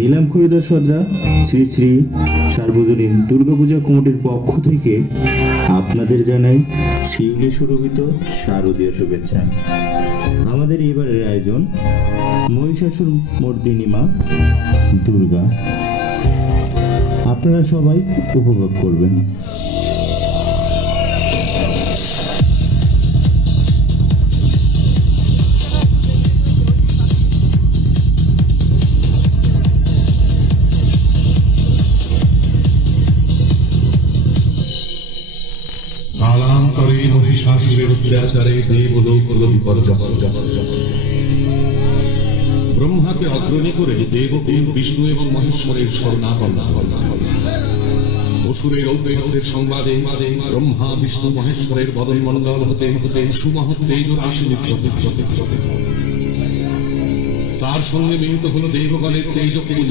নিলাম খরিদার সদরা শ্রী শ্রী সার্বজনীন দুর্গাপূজা কমিটির পক্ষ থেকে আপনাদের জানাই শিউলি সুরভিত শারদীয় শুভেচ্ছা। আমাদের এবারের আয়োজন মহিষাসুর মর্দিনী মা দুর্গা। আপনারা সবাই উপভোগ করবেন। কালান্তরে মহিষাসুরের অত্যাচারে দেবলোক হলো বিপর্যয়। ব্রহ্মাকে অগ্রণী করে দেবকুল বিষ্ণু এবং মহেশ্বরের শরণাপন্ন। অসুরের ঔদ্ধত্যের সংবাদে ব্রহ্মা বিষ্ণু মহেশ্বরের বদনমণ্ডল হতে হতে সুমহৎ তেজ রাশি নিক্ষেপ। তার সঙ্গে মিলিত হল দেবগণের তেজপুঞ্জ।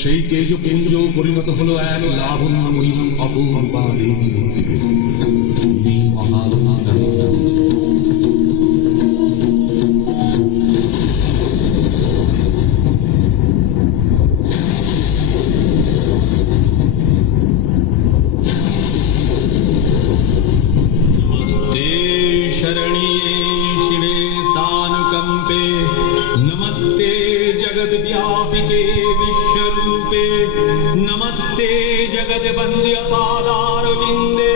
সেই তেজপুঞ্জ পরিণত হলো এক লাবণ্যময়ী অপূর্বা দেবী মহালক্ষ্মী। शरणिये शिवे सानुकंपे नमस्ते जगद व्यापिके विश्वरूपे नमस्ते जगद वंद्य पादारविंदे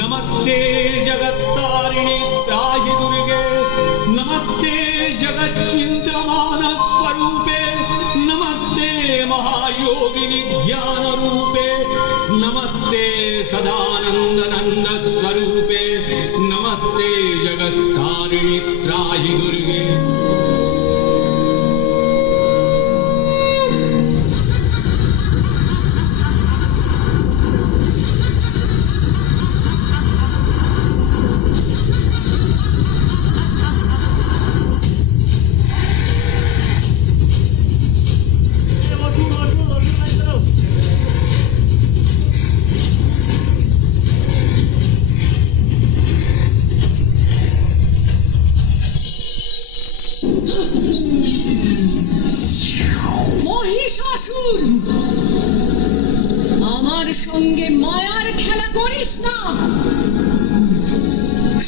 नमस्ते जगत्तारिणी त्राहि दुर्गे नमस्ते जगत चिंतमान स्वरूपे नमस्ते महायोगिनी ज्ञान रूपे नमस्ते सदानंद नंद स्वरूपे नमस्ते जगत्तारिणी त्राहि दुर्गे। মহিষাসুর, আমার সঙ্গে মায়ার খেলা করিস না।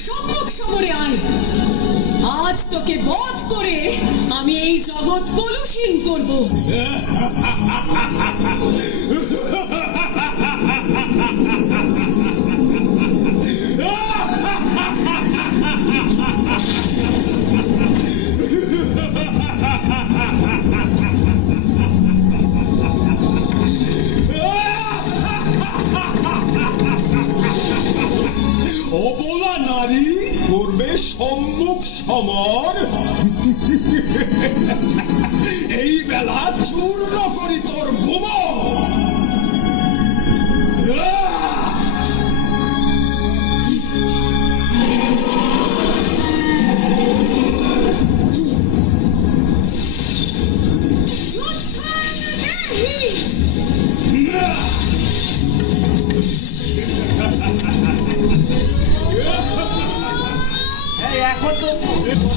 সম্মুখ সমরে আয়। আজ তোকে বধ করে আমি এই জগৎ কলুষীন করব। অবলা নারী করবে সম্মুখ সমর। এই বেলা চূর্ণ করি তোর ঘুম। এখন তো উঠবে না।